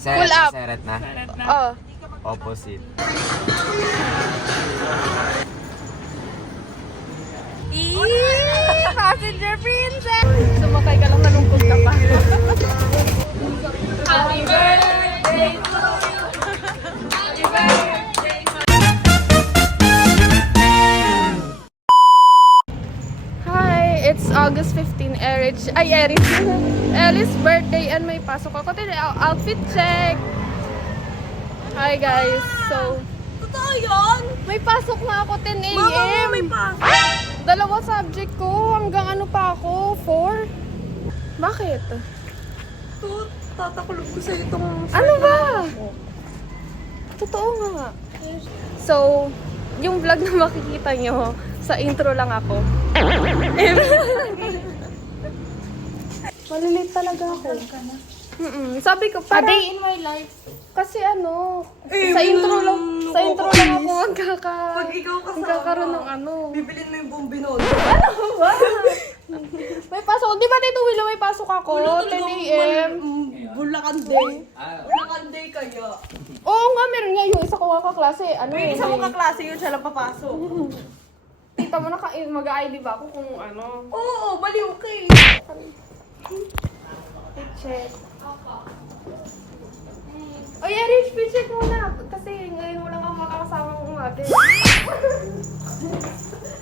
Pull up. Seret na? Oh. Opposite. Passenger princess! Sumakay ka lang, nalungkot ka pa. Happy birthday to you! Happy birthday to you! Hi! It's August 15, Ellie's birthday and may pasok ako today. Outfit check! Hi guys! So, Totoo yun? may pasok na ako 10 a.m. Mama, may pasok. Dalawa subject ko. Hanggang ano pa ako? 4? Bakit? Tatakulog ko sa'yo itong... Ano ba? Totoo nga. So, yung vlog na makikita nyo, sa intro lang ako. Malilate talaga ako. Sabi ko, A para... day in my life. Kasi ano, sa intro lang ako Pag ikaw kasama, magkakaroon ng ano. bibilin mo yung buong binod. Ano ba? May pasok. Di ba Tito Willow, may pasok ako? 10 a.m. Bulacan Day. Bulacan Day kaya. Oo nga, meron nga yung isa ko nga kaklase. Ano May yun? isa mong kaklase yun, siya lang papasok. Tita mo, mag-ID ba ako kung ano? Oo, baliw ka eh. I-check. Oh yeah, Rich, check muna. Kasi ngayon mo lang ako makakasama ng umaga.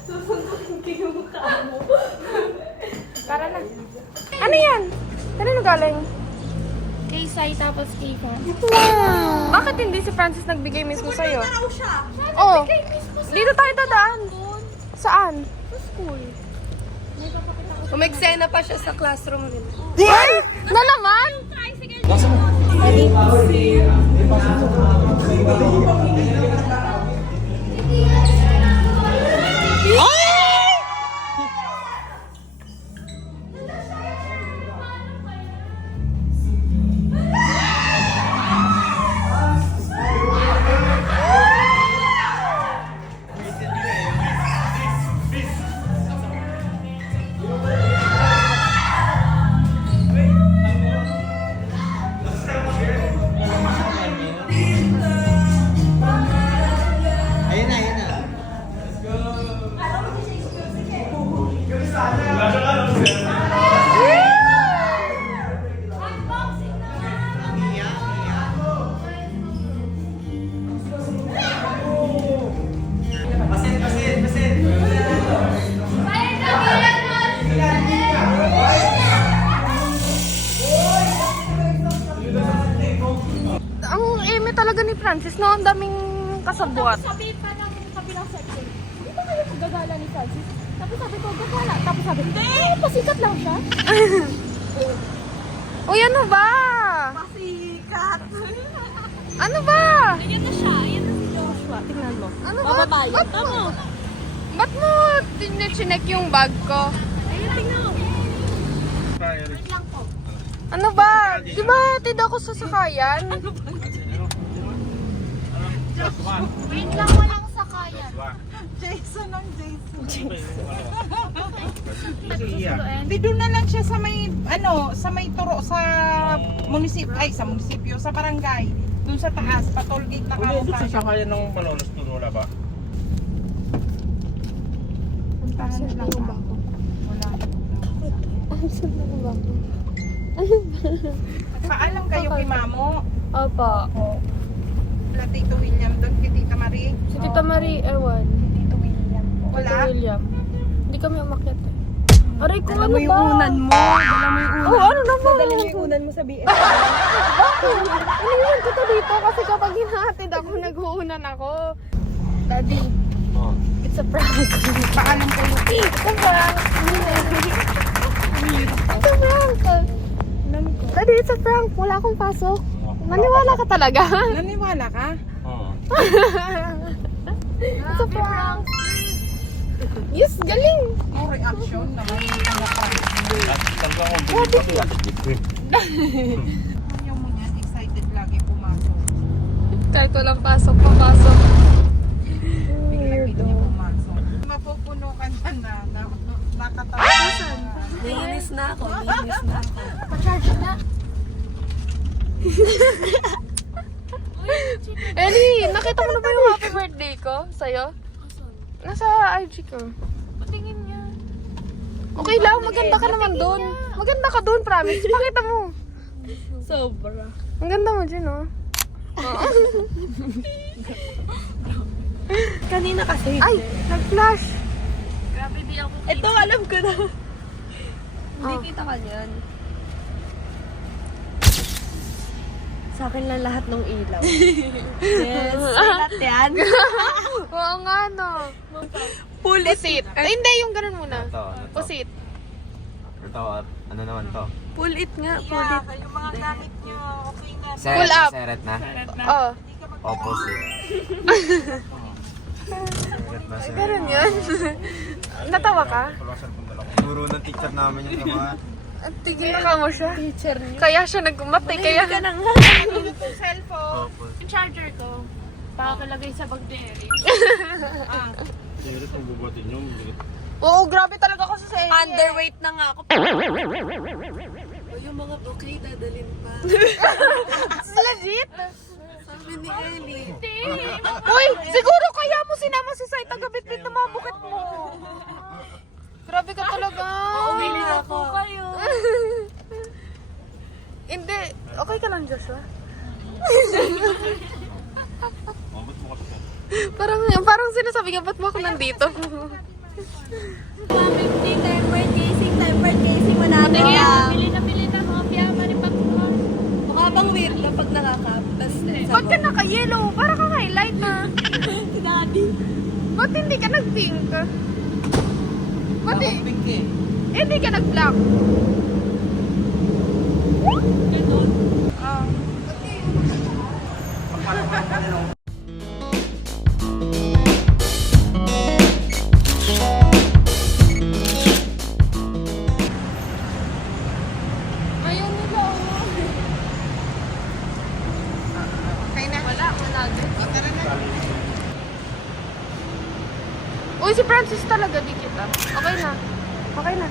Susundukin ko yung mukha mo. Tara na. Ano yan? Kanino galing? Kay Sai tapos kay Fran. Wow! Bakit hindi si Francis nagbigay mismo sa'yo? Raw siya. Oh, dito tayo dadaan. Saan? Sa school. Umeksena pa siya sa classroom din. Na naman? Ang eme talaga ni Francis, no? Ang daming kasabwat. Sabi pa ng kabilang section, hindi ba kayo gagala ni Francis? Tapos sabi ko, gagala. Tapos sabi, hindi! Pasikat lang siya. Uy, ano ba? Pasikat. Ano ba? Ayan na siya. Ayan na si Joshua. Tingnan mo. Ano ba? Bababa yun. Tama. Ba't mo chinek yung bag ko? Ayun, tingnan mo. Wait lang po. Ano ba? Di ba hatid ako sa sakayan? Wait lang, walang sakayan. Jason ang Jason. Susuloan. Di doon na lang siya sa may, ano, sa may turo sa munisipyo, sa barangay. Doon sa taas, patolgate na Wala, kamo doon sa tayo. sakayan ng Malolos doon, wala ba? Puntahan na lang ako. Wala. Saan na ba? Paalam kayo kay Mamo. Opo. Wala Tito William doon, kay Tita Marie. Si Tita Marie, ewan. Tito William. Tita Wala? William. Hindi kami umakyat eh. Aray ko, Dala ano mo yung ba? unan mo. Dala mo yung unan. Oh, ano naman? Dala mo yung unan mo sa BS. Bakit? Iniwan ko to dito kasi kapag hinahatid ako, nag-uunan ako. Daddy, Oo. it's a prank. Paalam kayo. It's a prank. It's a prank. Daddy, it's a prank. Wala akong pasok. Naniwala ka talaga? Naniwala ka? Oo. It's a prank. Yes, galing. Mo reaction naman. Talagang kung bumili ka, Ayaw mo niyan, excited lagi pumasok. Kahit walang pasok, papasok. Bigla-bigla niya pumasok. Mapupuno ka na nakatawa. Nainis na ako. Pa-charge na. Ellie, nakita mo na ba yung happy birthday ko sa'yo? Nasa IG ko. Patingin niya. Okay lang, maganda ka naman doon. Maganda ka doon, promise. Pakita mo. Sobra. Ang ganda mo dyan, oh. Kanina kasi. Ay, nag-flash. Grabe di ako. Ito, alam ko na. Hindi kita ka niyan. Sa akin lang lahat ng ilaw. Yes, lahat yan. Oo nga, no. Pusit. Ay, hindi, yung ganun muna. Ito, ano to? Pusit. Ito, ano naman to? Pull it nga, pull it. Yung mga gamit nyo, okay na. Seret Pull na, up. seret na. Oh, Opposite. Seret na, seret. ganun yun. Natawa ka? Guro ng teacher namin yung naman. At tigil na ka mo siya. Teacher niya. Kaya siya nagmatay, kaya... Cellphone. Opposite. Yung charger ko, pakalagay sa bag ni Eric. Seret ang bubuhatin nyo. Oo, grabe talaga kasi sa Ellie. Underweight na nga ako. Yung mga bouquet, dadalhin pa. Legit? Sabi ni Ellie. Uy, siguro kaya mo sinama si Sai tagabitbit ng mga bukit mo. Grabe ka talaga. Bili na po kayo. Hindi, okay ka lang, Joshua. parang sinasabi nga, ba't mo ako nandito? Tempered casing mo natin lang. Bili na mga piyama ni Pakwan. Mukha bang weird kapag nakakap? Ba't ka naka-yellow? Para kang highlight na. Daddy. Ba't hindi ka nag-pink? Ba't Pink eh. hindi ka nag-black? Ganun. Ayaw nila. Okay na. Wala din. Tara na. Uy, si Francis talaga, di kita. Okay na. Okay na.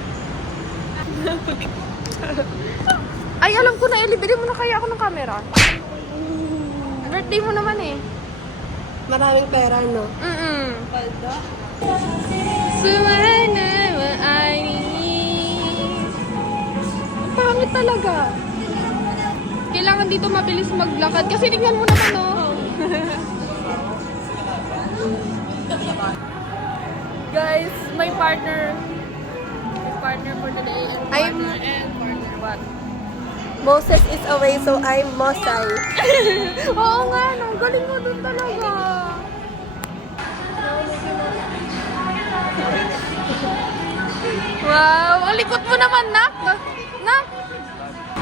Ay, alam ko na, Ellie. Bili mo na kaya ako ng camera. Birthday mo naman eh. Maraming pera, no? Paldo? Sumana wa aini. Ang pangit talaga. Kailangan dito mabilis maglakad. Kasi tingnan mo naman, oh. Guys, my partner. My partner for the day. And partner what? Moses is away, so I'm Mosai. Oo nga, no. Galing mo dun talaga. Wow, ang likot mo naman, Nak. Nak.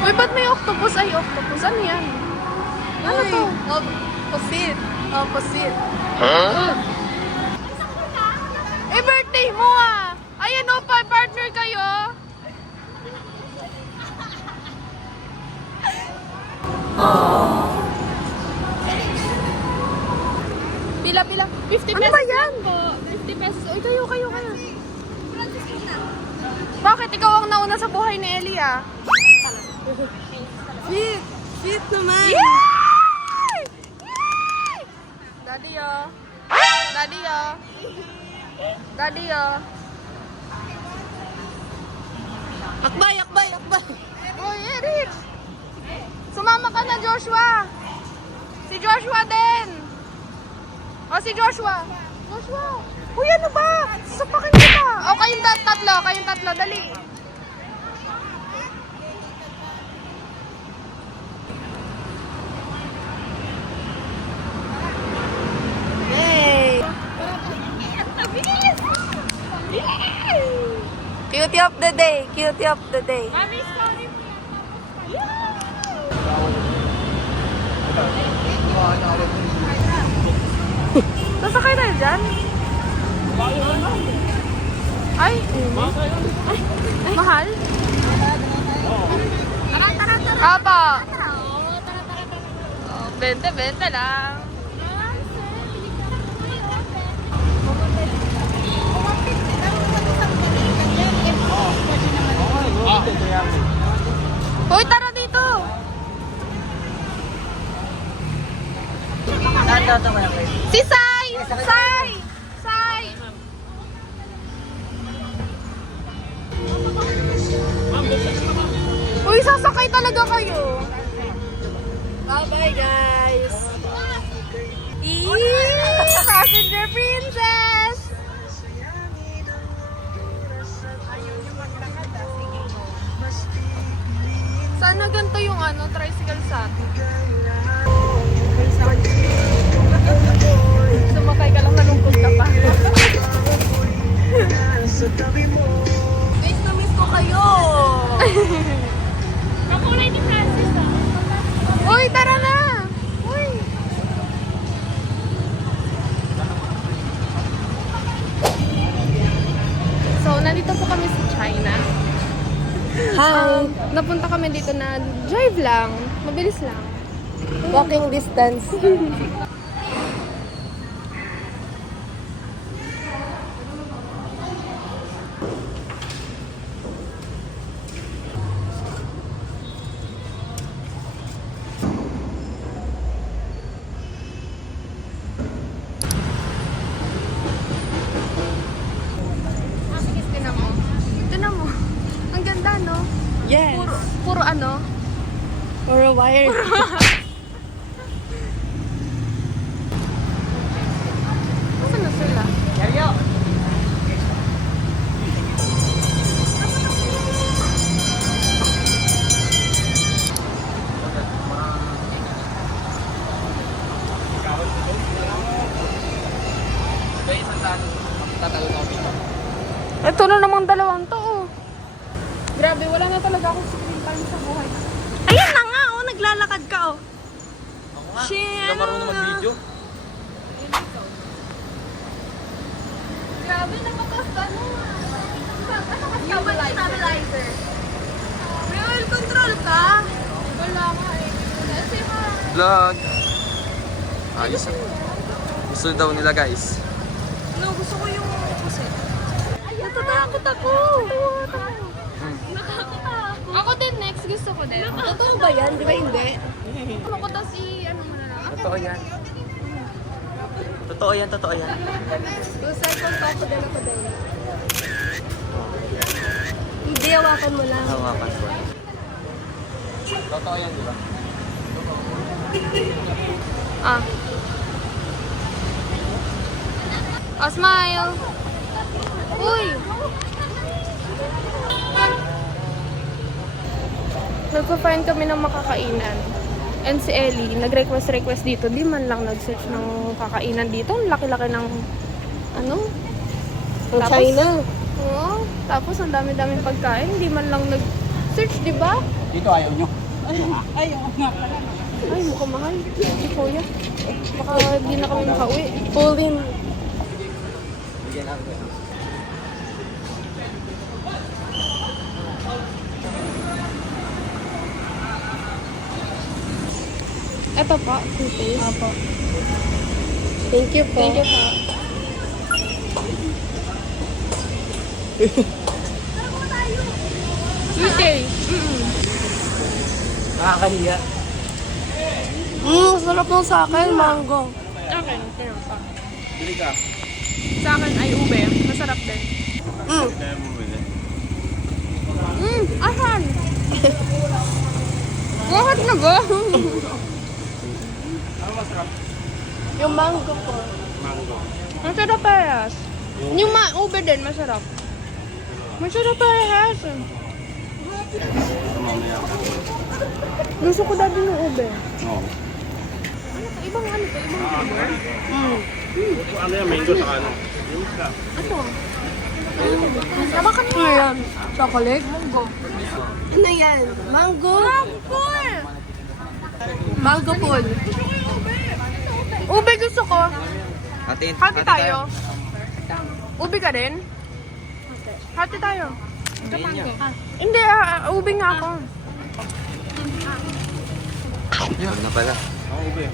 Uy, ba't may octopus? Ay, octopus. Ano yan? Ano to? Opposite. Opposite. Eh, birthday mo ah. Ayan o, partner kayo. Pila. 50 pesos. Ano ba yan? 50 pesos. Uy, kayo. Bakit? Ikaw ang nauna sa buhay ni Ellie ah. Sweet naman. Yay! Yay! Daddy oh. Daddy oh. Akbay. Uy, Eric! Sumama ka na, Joshua! Si Joshua din! O, si Joshua! Uy, ano ba? Sasapakin kita! O, kayong tatlo, dali! Hey! Cutie of the day. Sasakay tayo dyan? Ay, mahal? Tara. Apa? 20 lang. Hoy, tara dito! Si Sai! Sai! Sai! Uy, sasakay talaga kayo. Bye-bye, guys. Passenger princess! Sana ganito yung tricycle sa atin. Sumakay ka lang, nalungkot ka pa. Miss na miss ko kayo. Nakulay ni Francis Uy, tara na! Uy! So, nandito po kami sa China. Hi. Napunta kami dito na drive lang. Mabilis lang. Walking distance. Tinan mo. Tinan mo. Ang ganda, no? Yes. Puro ano? Or a wire. Nasaan na sila? Ito na namang dalawang to, oh. Grabe, wala na talaga akong screen time sa buhay. Ayan na nga, oh. Naglalakad ka, oh. Shit. Hindi ka marunong mag-video? Grabe, nakapasta na. Ano ka stabilizer? May oil control ka? Wala nga eh. Kasi Vlog! Ayos ah. Gusto daw nila guys. No, gusto ko yung puset. Natatakot ako. Ako din, next gusto ko din. Totoo ba yan? Di ba hindi? Ano ko to si, ano mo na lang. Totoo yan. Totoo yan, totoo yan. Yung second ako din ako din. Hindi, hawakan mo lang. Hawakan ko. Totoo yan, di ba? Ah. Oh, smile. Uy! Nagpa-find kami ng makakainan. And si Ellie, nag-request dito. Di man lang nag-search ng kakainan dito. Ang laki-laki ng, ano? Ang Tapos- China. Oo. Tapos ang dami-daming pagkain. Di man lang nag-search, di ba? Dito ayaw nyo. Ay, mukhang mahal. Si Kuya. Baka di na kami makauwi. Pull in. Bigyan natin. Ito pa, toothpaste. Apo. Thank you po. Thank you po. Toothpaste. Nakakahiya. Sarap mo sa akin, mango. Okay, pero pa. Bili ka. Sa akin ay ube. Masarap din. Kaya mo bili. Asan? Bakit na ba? Ano masarap? Yung mango po. Mango. Masarap parehas. Yung ube din, masarap. Masarap parehas. Ito mamaya. Gusto ko dati ng ube. Oo. Ibang ano to? Ibang flavor? Ano yan? Mango sa ano? Ito. Nabakan mo. Ano yan? Chocolate? Mango. Ano yan? Mango? Mango pool. Ube gusto ko. Hati Hati tayo. Ube ka din? Hati tayo. Hindi, ube nga ako. Yan na pala. Ang ube.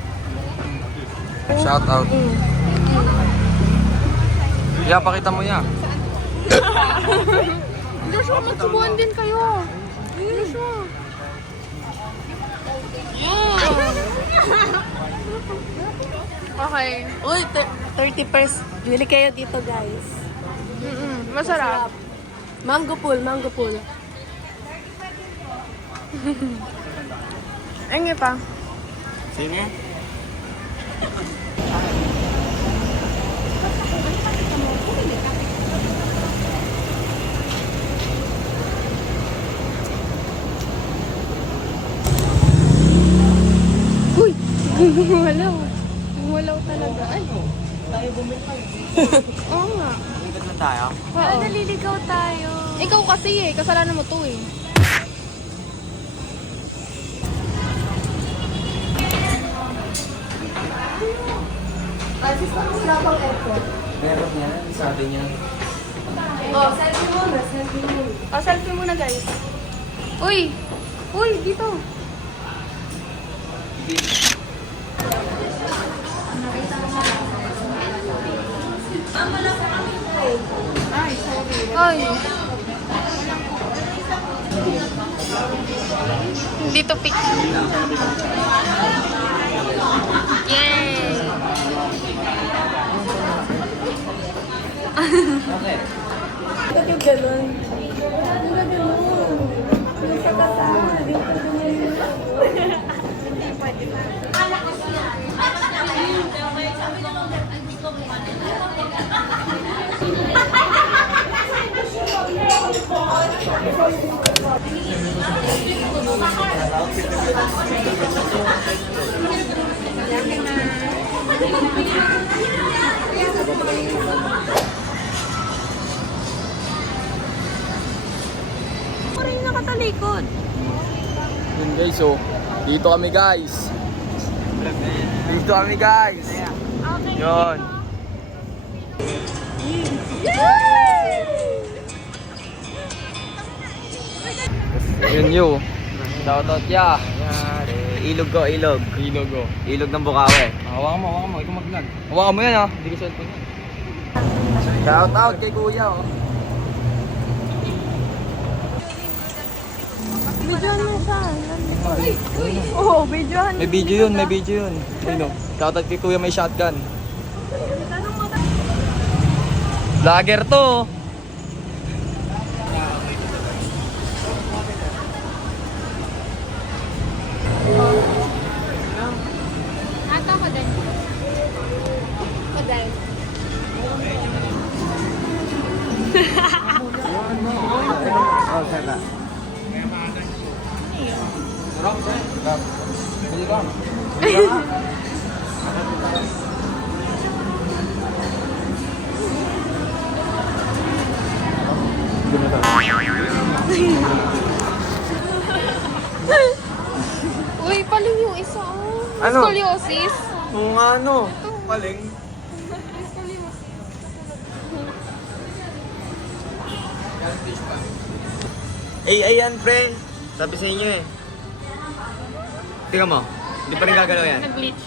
Shout out. Yeah, pakita mo yan. Joshua, magsubuhan din kayo. Joshua. Okay. Uy, 30%. Bili kayo dito, guys. Masarap. Mango pool, mango pool. Engi pa. Sino? Uy! Gumalaw. Gumalaw talaga. Ay. Oo nga. Ikot na tayo. Oo. Naliligaw tayo. Ikaw kasi eh. Kasalanan mo to eh. Meron yan, sabi niya. Oh, selfie muna, selfie muna. Oh, selfie muna guys. Uy! Uy, dito. Ay. Dito picture. Yay! Okay. Bakit yung ganun? Ano ba ganun? Yung sa kasama, dito ganun. Ako rin nakatalikod. Yun guys, oh. Dito kami guys. Dito kami guys. Yun. Yun yun. Shoutout ya. Ilog ko, ilog. Ilog oh. Ilog ng Bukawi. Hawakan mo. Ikaw mag-vlog. Hawakan mo yan ha. Hindi ko cellphone yan. Shout out kay kuya, oh. Videohan mo siya. Oo, videohan. May video yun, may video yun. Ayun oh. Shoutout kay kuya may shotgun. Vlogger to oh. Ata ko din. Ko din. Oh, sana. Uy, paling yung isa oh. Ano? Scoliosis. Kung ano, paling. Ayan, pre. Sabi sa inyo eh. Tingnan mo. Hindi pa rin gagalaw yan. Nag-glitch.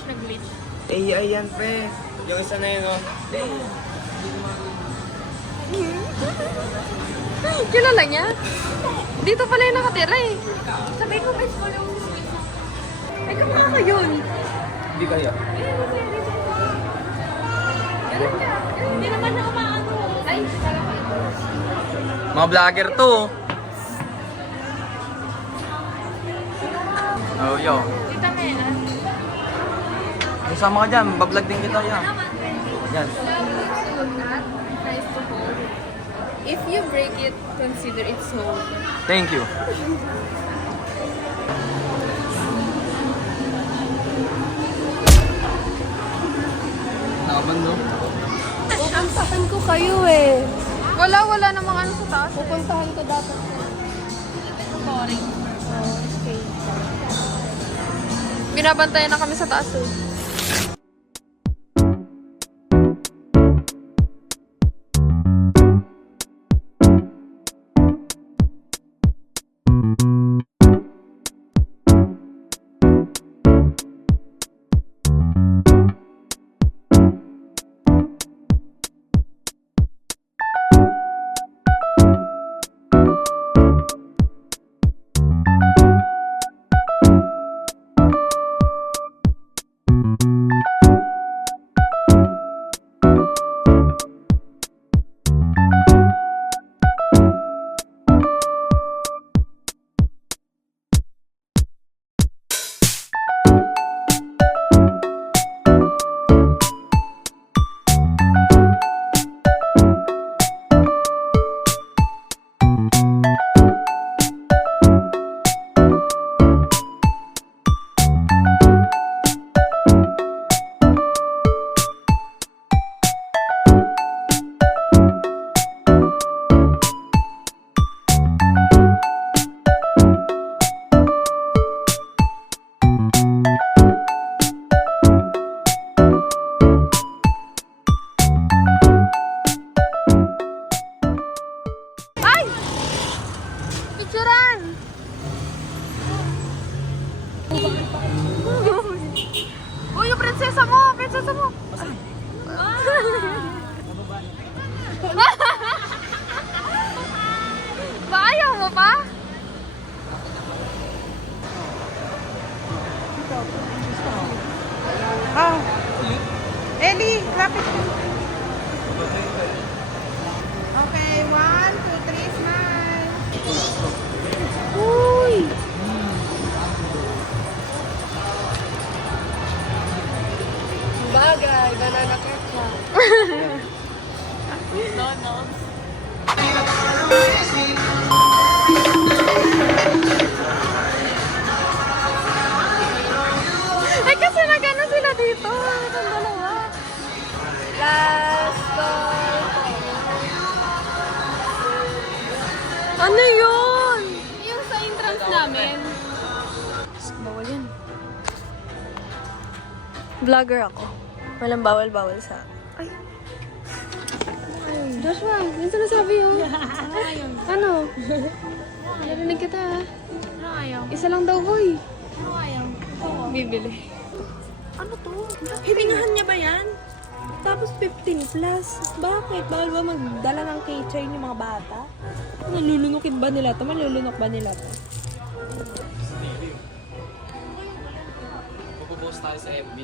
Ayan, pre. Yung isa na yun, oh. Kilala niya? Dito pala yung nakatira eh. Sabi ko, may scoliosis. Ay, kamukha ka yun. Hindi kaya. Hindi naman na umaano. Ay, Mga vlogger to oh. Oh yo. Tita Mena. Kasama ka dyan, bablog din kita yan. Yan. Nice to hold. If you break it, consider it sold. Thank you. Nakaban no? Pupuntahan ko kayo eh. Wala namang ano sa taas. Pupuntahan ko dapat. Boring. Oh, okay. Binabantayan na kami sa taas eh. Oh. Ellie, lapit. Okay, 1, 2, 3, smile. Uy! Bagay, banana ketchup. Ay, kasi nag-ano sila dito. Itong dalawa. Last call. Ano yun? Yung sa entrance namin. Bawal yun. Vlogger ako. Walang bawal-bawal sa... Ay. Joshua, yung sinasabi yun. Ano? Narinig kita ha. Isa lang daw, boy. Bibili. Ano to? Hiningahan niya ba yan? Tapos 15 plus. Bakit? Bawal ba magdala ng keychain yung mga bata? Nalulunukin ba nila to? Malulunok ba nila to? Pupupost tayo sa FB.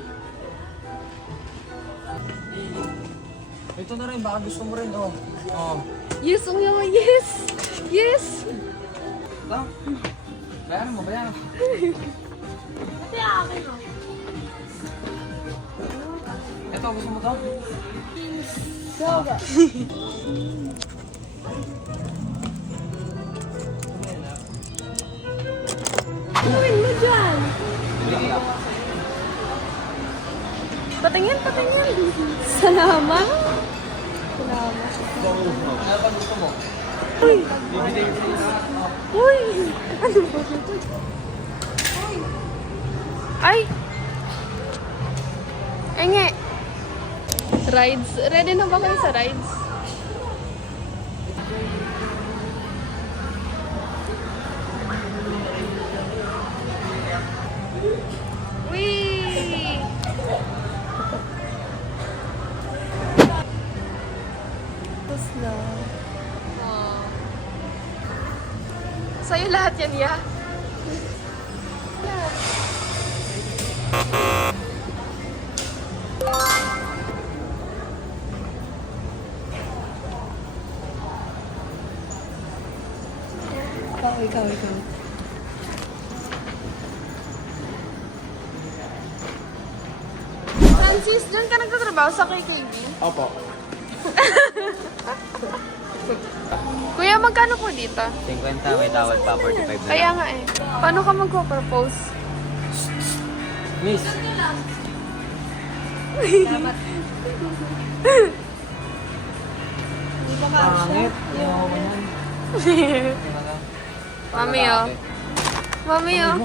Ito na rin, baka gusto mo rin, oh. Oh. Yes, oh, yes! Yes! Ito? Bayaran mo, bayaran mo. Ito, gusto mo to? Gawin mo dyan! Patingin, patingin. Salamat! Ano pa gusto mo? Uy! Bibigay ko Uy! Ano ba ito? Ay! Enge! Rides. Ready na ba kayo sa rides? Wee! Tapos na. Oh. Sa'yo lahat yan, ya. Ikaw. Francis, doon ka nagtatrabaho sa KKB? Opo. Kuya, magkano po dito? 50, may tawad pa, 45 na Kaya nga eh. Paano ka magpo-propose? Miss. Pangit. Ayaw ko yan. Mami, oh. Mami, oh.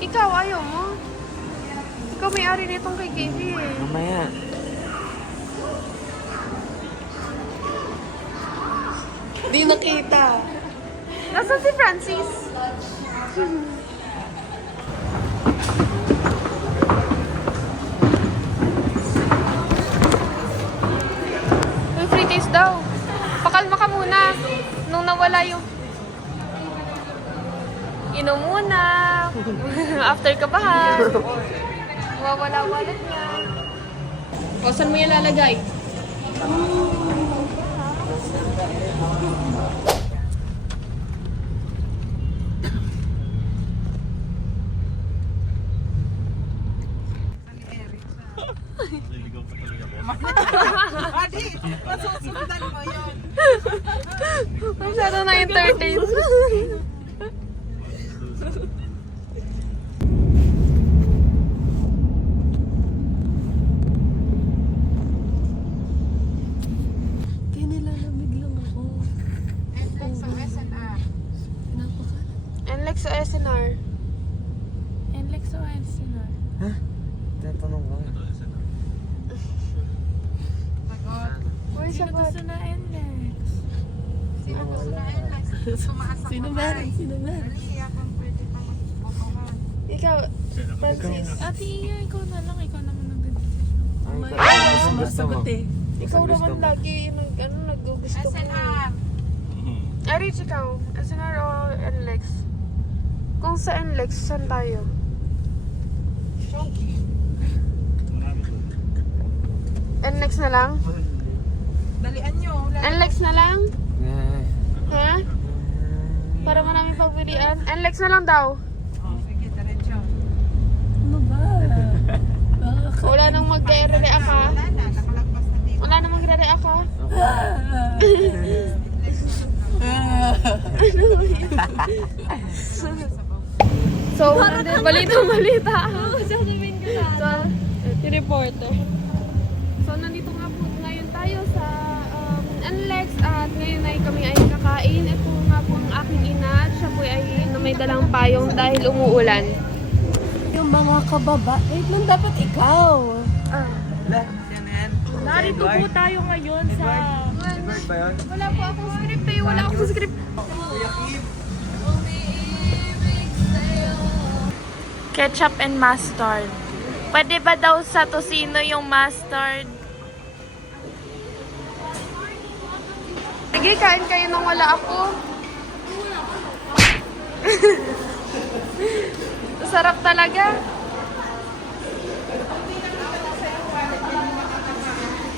Ikaw, ayaw mo. Ikaw may-ari nitong kay KV eh. Mamaya. Di nakita. Nasaan si Francis? May free taste daw. Pakalma ka muna. Nung nawala yung... Inom muna. After kabahan. Wawala wallet niya. O, saan mo yung lalagay? Adi, masusundan mo yun. Masyado na-entertain. Kaya nilalamig lang ako. NLEX o SNR. NLEX o SNR? NLEX o SNR? Tatanong lang. Sagot. Uy, sagot. na NLEX? Sino gusto na NLEX? Tumaas ang Sino kamay. meron? Dali, akong pwede pa magpupuhan. Ikaw, Francis. Ate Iya, ikaw na lang. Ikaw naman nag-decision. Ang gusto mo. Sagot eh. Ikaw Gusto naman mo. lagi nag-gusto mo. SNR. Erich, ikaw. SNR o NLEX? Kung sa NLEX, saan tayo? NLEX na lang? Dalian nyo. NLEX na lang? Ha? Para marami pagpilian. NLEX na lang daw. Sige, diretso. Ano ba? Wala nang mag-re-react ka. Wala na, nakalagpas na dito. Wala nang magre-react ka. So, balita. Sasabihin ko na. Yung reporter. So, nandito nga po ngayon tayo sa NLEX at ngayon ay kami ay kakain. Ito nga po ang aking ina at siya po ay may dalang payong dahil umuulan. Yung mga kababait nun, dapat ikaw. Narito po tayo ngayon sa... Wala po akong script eh. Wala akong script. Ketchup and mustard. Pwede ba daw sa tocino yung mustard? Sige, kain kayo nang wala ako. Sarap talaga.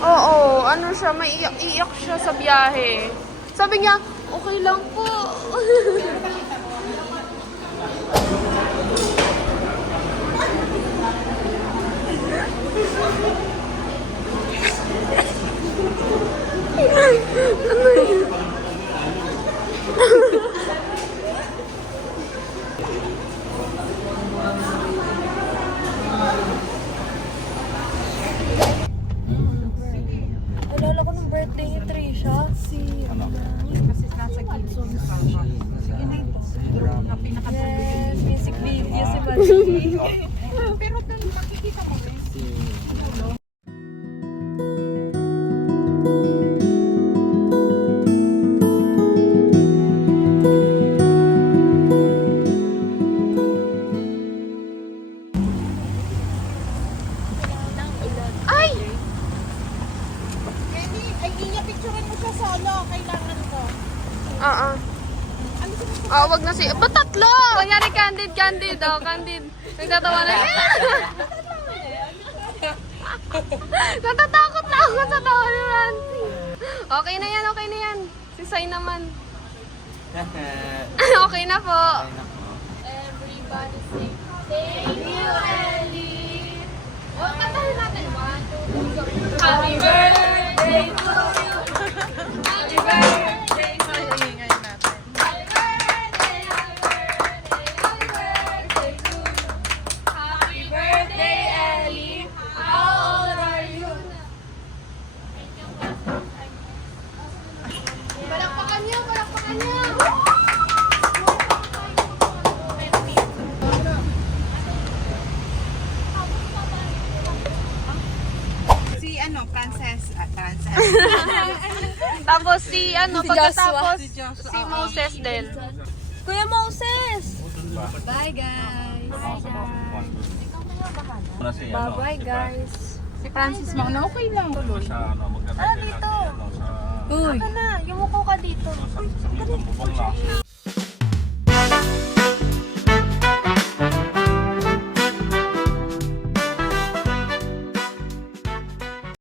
Oo, ano siya, may iyak siya sa biyahe. Sabi niya, okay lang po. Ano yun? Alala ko ng birthday ni Trisha. Kasi nasa gilid. Sige na ito. Ang pinakatuloy. Yes, music video si Machi. Pero doon makikita mo eh. Ay! Ay, picturean mo siya solo. Kailangan ko. Oo. Ah, wag na si... Ba't tatlo? Kunyari candid. Oh, candid. Nagtatawa na. Natatakot na ako sa tawa ni Rancy. Okay na yan. Si Sai naman. Okay na po. Everybody sing. Thank you, Ellie. Oh, katahin natin. 1, 2, 3. Happy birthday to you. Happy birthday to you. Ingay natin. Happy birthday, happy birthday, happy birthday to you. Happy birthday, Ellie. How old are you? Palakpakan niyo. Si Frances. Tapos pagkatapos Si Joshua. si Moses din. Kuya Moses! Bye guys. Bye-bye, guys. Si Francis Mauna, okay lang. Dito. Uy! Ano na? Yumuko ka dito.